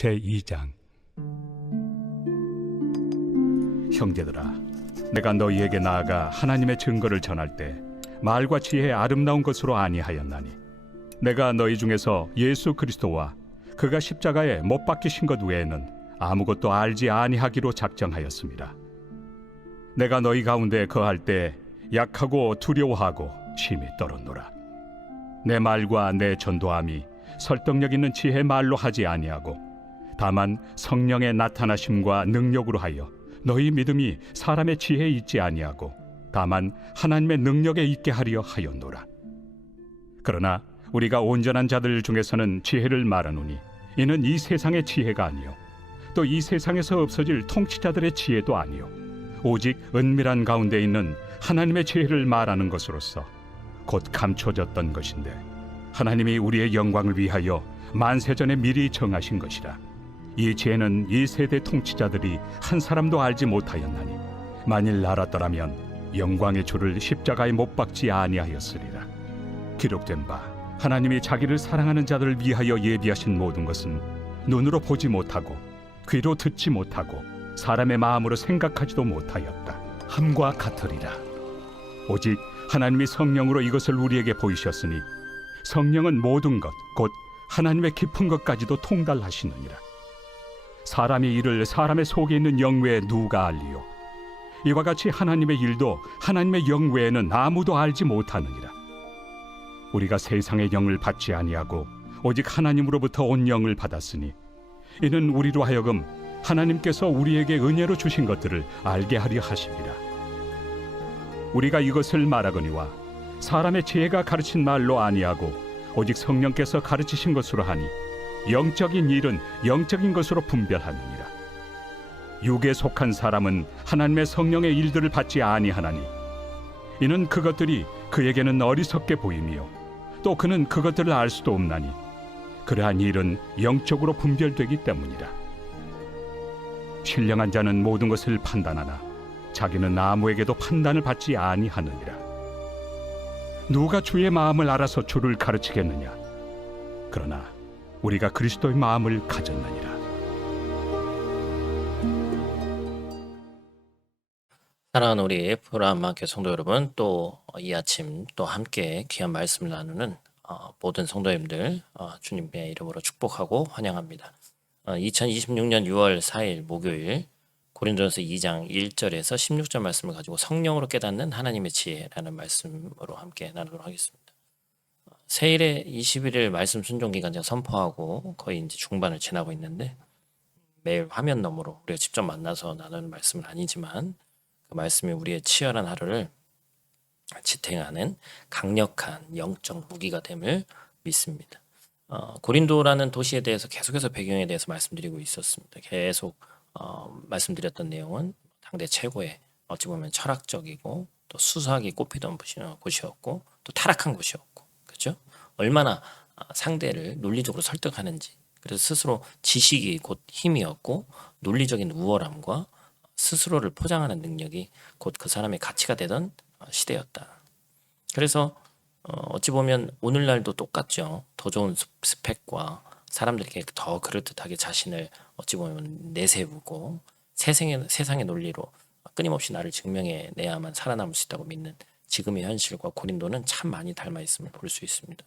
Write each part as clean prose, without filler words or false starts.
제2장. 형제들아, 내가 너희에게 나아가 하나님의 증거를 전할 때 말과 지혜의 아름다운 것으로 아니하였나니, 내가 너희 중에서 예수 그리스도와 그가 십자가에 못 박히신 것 외에는 아무것도 알지 아니하기로 작정하였습니다. 내가 너희 가운데 거할 때 약하고 두려워하고 심히 떨었노라. 내 말과 내 전도함이 설득력 있는 지혜 말로 하지 아니하고 다만 성령의 나타나심과 능력으로 하여 너희 믿음이 사람의 지혜에 있지 아니하고 다만 하나님의 능력에 있게 하려 하였노라. 그러나 우리가 온전한 자들 중에서는 지혜를 말하노니 이는 이 세상의 지혜가 아니요 또 이 세상에서 없어질 통치자들의 지혜도 아니요 오직 은밀한 가운데 있는 하나님의 지혜를 말하는 것으로서 곧 감춰졌던 것인데 하나님이 우리의 영광을 위하여 만세전에 미리 정하신 것이라. 이 지혜는 이 세대 통치자들이 한 사람도 알지 못하였나니 만일 알았더라면 영광의 주를 십자가에 못 박지 아니하였으리라. 기록된 바 하나님이 자기를 사랑하는 자들을 위하여 예비하신 모든 것은 눈으로 보지 못하고 귀로 듣지 못하고 사람의 마음으로 생각하지도 못하였다 함과 같으리라. 오직 하나님이 성령으로 이것을 우리에게 보이셨으니 성령은 모든 것 곧 하나님의 깊은 것까지도 통달하시느니라. 사람의 일을 사람의 속에 있는 영 외에 누가 알리요? 이와 같이 하나님의 일도 하나님의 영 외에는 아무도 알지 못하느니라. 우리가 세상의 영을 받지 아니하고 오직 하나님으로부터 온 영을 받았으니 이는 우리로 하여금 하나님께서 우리에게 은혜로 주신 것들을 알게 하려 하심이라. 우리가 이것을 말하거니와 사람의 지혜가 가르친 말로 아니하고 오직 성령께서 가르치신 것으로 하니 영적인 일은 영적인 것으로 분별하느니라. 육에 속한 사람은 하나님의 성령의 일들을 받지 아니하나니 이는 그것들이 그에게는 어리석게 보이며 또 그는 그것들을 알 수도 없나니 그러한 일은 영적으로 분별되기 때문이라. 신령한 자는 모든 것을 판단하나 자기는 아무에게도 판단을 받지 아니하느니라. 누가 주의 마음을 알아서 주를 가르치겠느냐? 그러나 우리가 그리스도의 마음을 가졌느니라. 사랑하는 우리 브라함학교 성도 여러분, 또 이 아침 또 함께 귀한 말씀을 나누는 모든 성도님들 주님의 이름으로 축복하고 환영합니다. 2026년 6월 4일 목요일 고린도전서 2장 1절에서 16절 말씀을 가지고 성령으로 깨닫는 하나님의 지혜라는 말씀으로 함께 나누도록 하겠습니다. 새해일에 21일 말씀 순종 기간 제가 선포하고 거의 이제 중반을 지나고 있는데 매일 화면 너머로 우리가 직접 만나서 나누는 말씀은 아니지만 그 말씀이 우리의 치열한 하루를 지탱하는 강력한 영적 무기가 됨을 믿습니다. 고린도라는 도시에 대해서 계속해서 배경에 대해서 말씀드리고 있었습니다. 계속 말씀드렸던 내용은 당대 최고의 어찌 보면 철학적이고 또 수사하기 꼽히던 곳이었고 또 타락한 곳이었고, 그렇죠? 얼마나 상대를 논리적으로 설득하는지, 그래서 스스로 지식이 곧 힘이었고 논리적인 우월함과 스스로를 포장하는 능력이 곧 그 사람의 가치가 되던 시대였다. 그래서 어찌 보면 오늘날도 똑같죠. 더 좋은 스펙과 사람들에게 더 그럴듯하게 자신을 어찌 보면 내세우고 세상의 논리로 끊임없이 나를 증명해내야만 살아남을 수 있다고 믿는 지금의 현실과 고린도는 참 많이 닮아 있음을 볼 수 있습니다.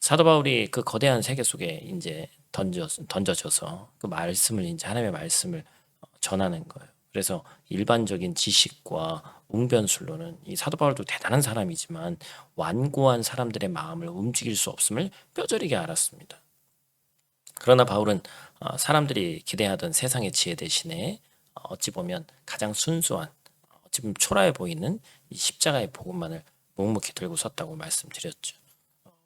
사도 바울이 그 거대한 세계 속에 이제 던져져서 그 말씀을 이제 하나님의 말씀을 전하는 거예요. 그래서 일반적인 지식과 웅변술로는 이 사도 바울도 대단한 사람이지만 완고한 사람들의 마음을 움직일 수 없음을 뼈저리게 알았습니다. 그러나 바울은 사람들이 기대하던 세상의 지혜 대신에 어찌 보면 가장 순수한, 어찌 보면 초라해 보이는 이 십자가의 복음만을 묵묵히 들고 섰다고 말씀드렸죠.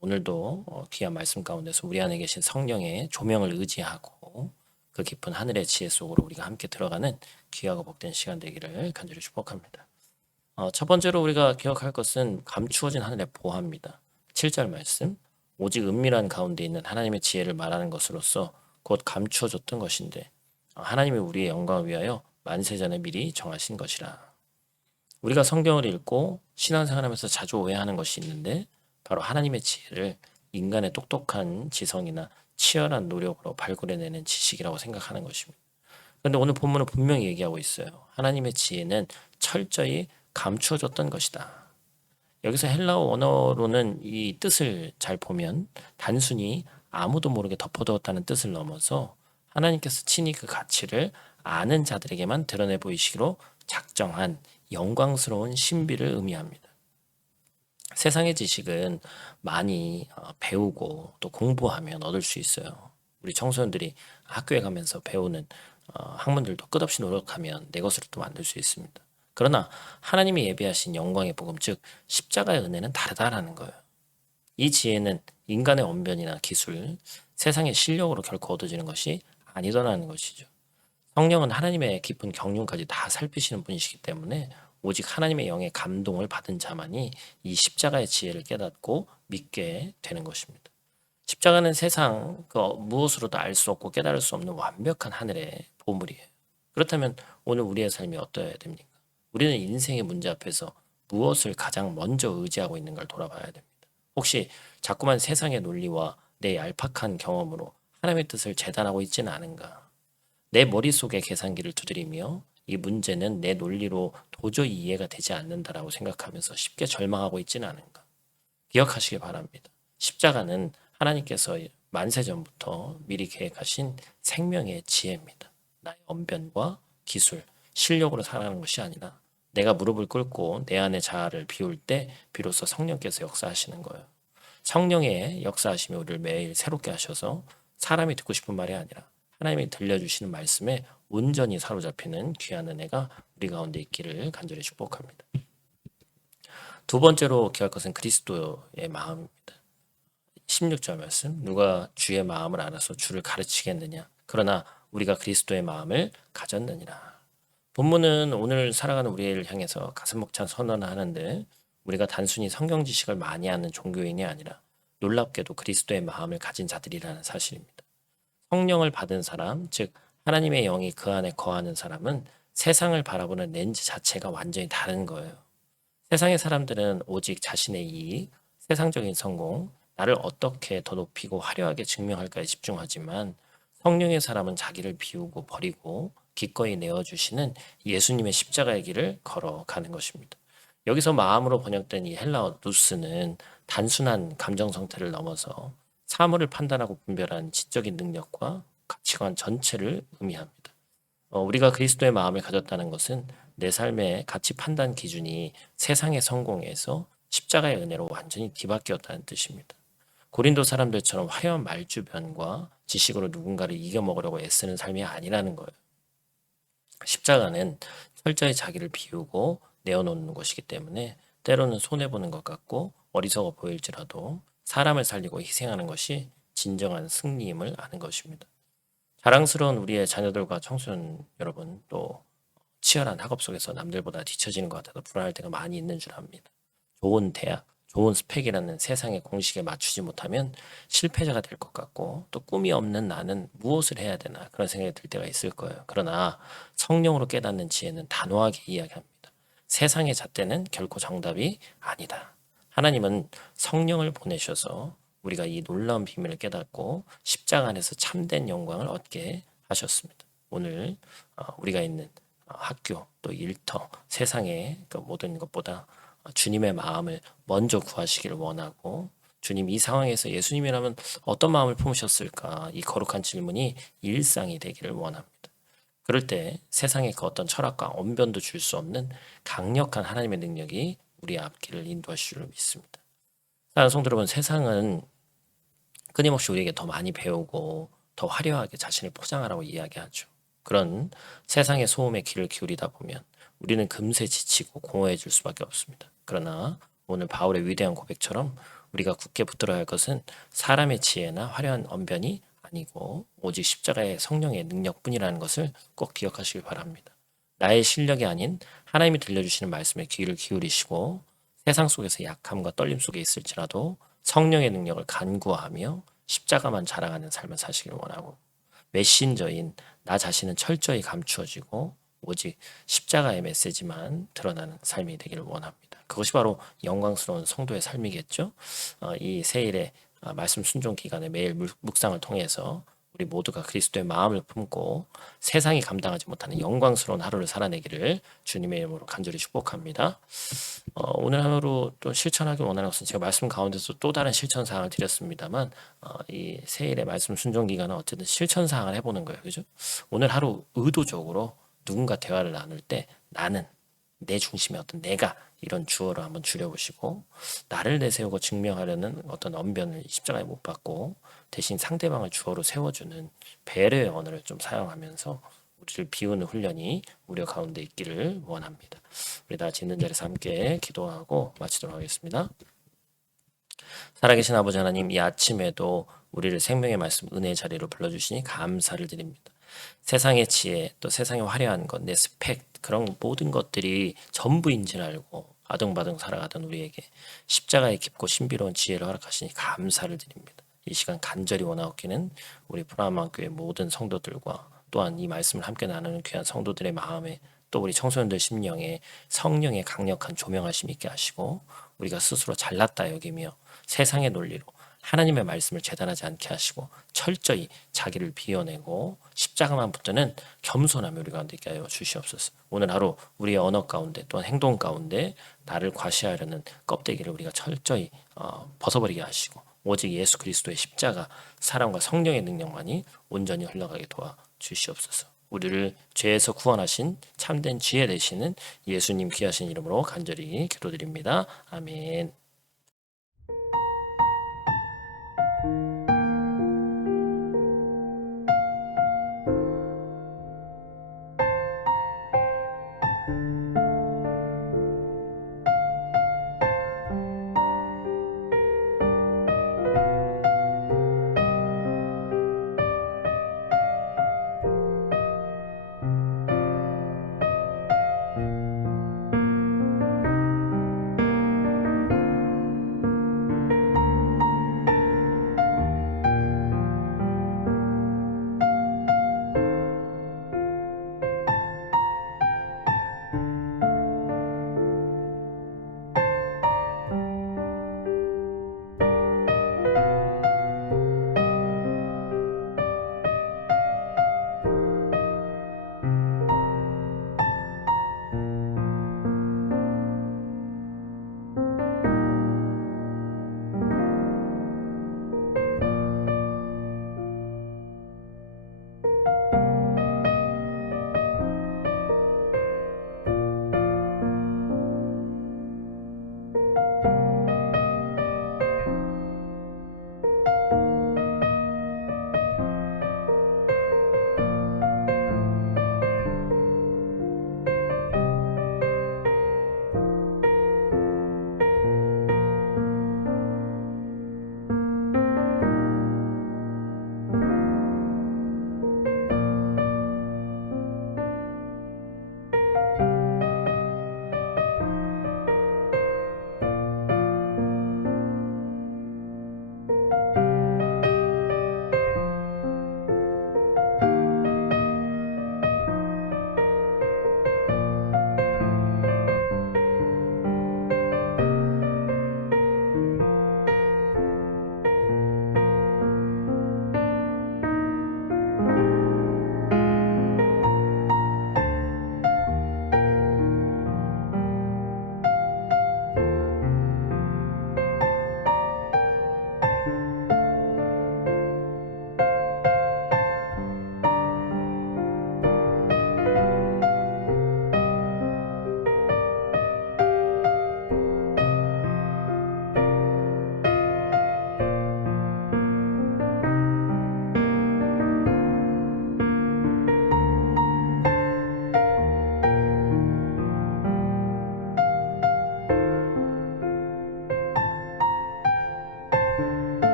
오늘도 귀한 말씀 가운데서 우리 안에 계신 성령의 조명을 의지하고 그 깊은 하늘의 지혜 속으로 우리가 함께 들어가는 귀하고 복된 시간 되기를 간절히 축복합니다. 첫 번째로 우리가 기억할 것은 감추어진 하늘의 보화입니다. 7절 말씀, 오직 은밀한 가운데 있는 하나님의 지혜를 말하는 것으로서 곧 감추어졌던 것인데 하나님이 우리의 영광을 위하여 만세전에 미리 정하신 것이라. 우리가 성경을 읽고 신앙생활하면서 자주 오해하는 것이 있는데 바로 하나님의 지혜를 인간의 똑똑한 지성이나 치열한 노력으로 발굴해내는 지식이라고 생각하는 것입니다. 그런데 오늘 본문은 분명히 얘기하고 있어요. 하나님의 지혜는 철저히 감추어졌던 것이다. 여기서 헬라어 원어로는 이 뜻을 잘 보면 단순히 아무도 모르게 덮어두었다는 뜻을 넘어서 하나님께서 친히 그 가치를 아는 자들에게만 드러내 보이시기로 작정한 영광스러운 신비를 의미합니다. 세상의 지식은 많이 배우고 또 공부하면 얻을 수 있어요. 우리 청소년들이 학교에 가면서 배우는 학문들도 끝없이 노력하면 내 것으로 또 만들 수 있습니다. 그러나 하나님이 예비하신 영광의 복음, 즉 십자가의 은혜는 다르다라는 거예요. 이 지혜는 인간의 언변이나 기술, 세상의 실력으로 결코 얻어지는 것이 아니더라는 것이죠. 성령은 하나님의 깊은 경륜까지 다 살피시는 분이시기 때문에 오직 하나님의 영의 감동을 받은 자만이 이 십자가의 지혜를 깨닫고 믿게 되는 것입니다. 십자가는 세상 그 무엇으로도 알 수 없고 깨달을 수 없는 완벽한 하늘의 보물이에요. 그렇다면 오늘 우리의 삶이 어떠해야 됩니까? 우리는 인생의 문제 앞에서 무엇을 가장 먼저 의지하고 있는 걸 돌아봐야 됩니다. 혹시 자꾸만 세상의 논리와 내 얄팍한 경험으로 하나님의 뜻을 재단하고 있지는 않은가? 내 머릿속에 계산기를 두드리며 이 문제는 내 논리로 도저히 이해가 되지 않는다라고 생각하면서 쉽게 절망하고 있지는 않은가? 기억하시기 바랍니다. 십자가는 하나님께서 만세전부터 미리 계획하신 생명의 지혜입니다. 나의 언변과 기술, 실력으로 살아가는 것이 아니라 내가 무릎을 꿇고 내 안의 자아를 비울 때 비로소 성령께서 역사하시는 거예요. 성령의 역사하심이 우리를 매일 새롭게 하셔서 사람이 듣고 싶은 말이 아니라 하나님이 들려주시는 말씀에 온전히 사로잡히는 귀한 은혜가 우리 가운데 있기를 간절히 축복합니다. 두 번째로 기할 것은 그리스도의 마음입니다. 16절 말씀, 누가 주의 마음을 알아서 주를 가르치겠느냐? 그러나 우리가 그리스도의 마음을 가졌느니라. 본문은 오늘 살아가는 우리를 향해서 가슴 벅찬 선언을 하는데 우리가 단순히 성경 지식을 많이 아는 종교인이 아니라 놀랍게도 그리스도의 마음을 가진 자들이라는 사실입니다. 성령을 받은 사람, 즉 하나님의 영이 그 안에 거하는 사람은 세상을 바라보는 렌즈 자체가 완전히 다른 거예요. 세상의 사람들은 오직 자신의 이익, 세상적인 성공, 나를 어떻게 더 높이고 화려하게 증명할까에 집중하지만 성령의 사람은 자기를 비우고 버리고 기꺼이 내어주시는 예수님의 십자가의 길을 걸어가는 것입니다. 여기서 마음으로 번역된 이 헬라어 누스는 단순한 감정 상태를 넘어서 사물을 판단하고 분별하는 지적인 능력과 가치관 전체를 의미합니다. 우리가 그리스도의 마음을 가졌다는 것은 내 삶의 가치 판단 기준이 세상의 성공에서 십자가의 은혜로 완전히 뒤바뀌었다는 뜻입니다. 고린도 사람들처럼 화려한 말주변과 지식으로 누군가를 이겨먹으려고 애쓰는 삶이 아니라는 거예요. 십자가는 철저히 자기를 비우고 내어놓는 것이기 때문에 때로는 손해보는 것 같고 어리석어 보일지라도 사람을 살리고 희생하는 것이 진정한 승리임을 아는 것입니다. 자랑스러운 우리의 자녀들과 청소년 여러분, 또 치열한 학업 속에서 남들보다 뒤처지는 것 같아서 불안할 때가 많이 있는 줄 압니다. 좋은 대학, 좋은 스펙이라는 세상의 공식에 맞추지 못하면 실패자가 될 것 같고 또 꿈이 없는 나는 무엇을 해야 되나 그런 생각이 들 때가 있을 거예요. 그러나 성령으로 깨닫는 지혜는 단호하게 이야기합니다. 세상의 잣대는 결코 정답이 아니다. 하나님은 성령을 보내셔서 우리가 이 놀라운 비밀을 깨닫고 십자가 안에서 참된 영광을 얻게 하셨습니다. 오늘 우리가 있는 학교 또 일터 세상의 그 모든 것보다 주님의 마음을 먼저 구하시기를 원하고 주님 이 상황에서 예수님이라면 어떤 마음을 품으셨을까 이 거룩한 질문이 일상이 되기를 원합니다. 그럴 때 세상의 그 어떤 철학과 언변도 줄 수 없는 강력한 하나님의 능력이 우리 앞길을 인도하실 줄 믿습니다. 사랑하는 성도 여러분, 세상은 끊임없이 우리에게 더 많이 배우고 더 화려하게 자신을 포장하라고 이야기하죠. 그런 세상의 소음에 귀를 기울이다 보면 우리는 금세 지치고 공허해질 수밖에 없습니다. 그러나 오늘 바울의 위대한 고백처럼 우리가 굳게 붙들어야 할 것은 사람의 지혜나 화려한 언변이 아니고 오직 십자가의 성령의 능력뿐이라는 것을 꼭 기억하시길 바랍니다. 나의 실력이 아닌 하나님이 들려주시는 말씀에 귀를 기울이시고 세상 속에서 약함과 떨림 속에 있을지라도 성령의 능력을 간구하며 십자가만 자랑하는 삶을 사시길 원하고 메신저인 나 자신은 철저히 감추어지고 오직 십자가의 메시지만 드러나는 삶이 되기를 원합니다. 그것이 바로 영광스러운 성도의 삶이겠죠. 이 새일에 말씀 순종 기간에 매일 묵상을 통해서 우리 모두가 그리스도의 마음을 품고 세상이 감당하지 못하는 영광스러운 하루를 살아내기를 주님의 이름으로 간절히 축복합니다. 오늘 하루 또 실천하기 원하는 것은 제가 말씀 가운데서 또 다른 실천 사항을 드렸습니다만 이 세일의 말씀 순종 기간은 어쨌든 실천 사항을 해보는 거예요, 그죠? 오늘 하루 의도적으로 누군가 대화를 나눌 때 나는 내 중심의 어떤 내가 이런 주어를 한번 줄여보시고 나를 내세우고 증명하려는 어떤 언변을 십자가에 못 박고 대신 상대방을 주어로 세워주는 배려의 언어를 좀 사용하면서 우리를 비우는 훈련이 우리 가운데 있기를 원합니다. 우리 다 짓는 자리에서 함께 기도하고 마치도록 하겠습니다. 살아계신 아버지 하나님, 이 아침에도 우리를 생명의 말씀 은혜의 자리로 불러주시니 감사를 드립니다. 세상의 지혜, 또 세상의 화려한 것, 내 스펙, 그런 모든 것들이 전부인 줄 알고 아등바등 살아가던 우리에게 십자가의 깊고 신비로운 지혜를 허락하시니 감사를 드립니다. 이 시간 간절히 원하옵기는 우리 프라하만교회 모든 성도들과 또한 이 말씀을 함께 나누는 귀한 성도들의 마음에 또 우리 청소년들 심령에 성령의 강력한 조명하심 있게 하시고 우리가 스스로 잘났다 여기며 세상의 논리로 하나님의 말씀을 재단하지 않게 하시고 철저히 자기를 비워내고 십자가만 붙드는 겸손함이 우리 가운데 있게 하여 주시옵소서. 오늘 하루 우리의 언어 가운데 또한 행동 가운데 나를 과시하려는 껍데기를 우리가 철저히 벗어버리게 하시고 오직 예수 그리스도의 십자가 사랑과 성령의 능력만이 온전히 흘러가게 도와 주시옵소서. 우리를 죄에서 구원하신 참된 지혜 되시는 예수님 귀하신 이름으로 간절히 기도드립니다. 아멘.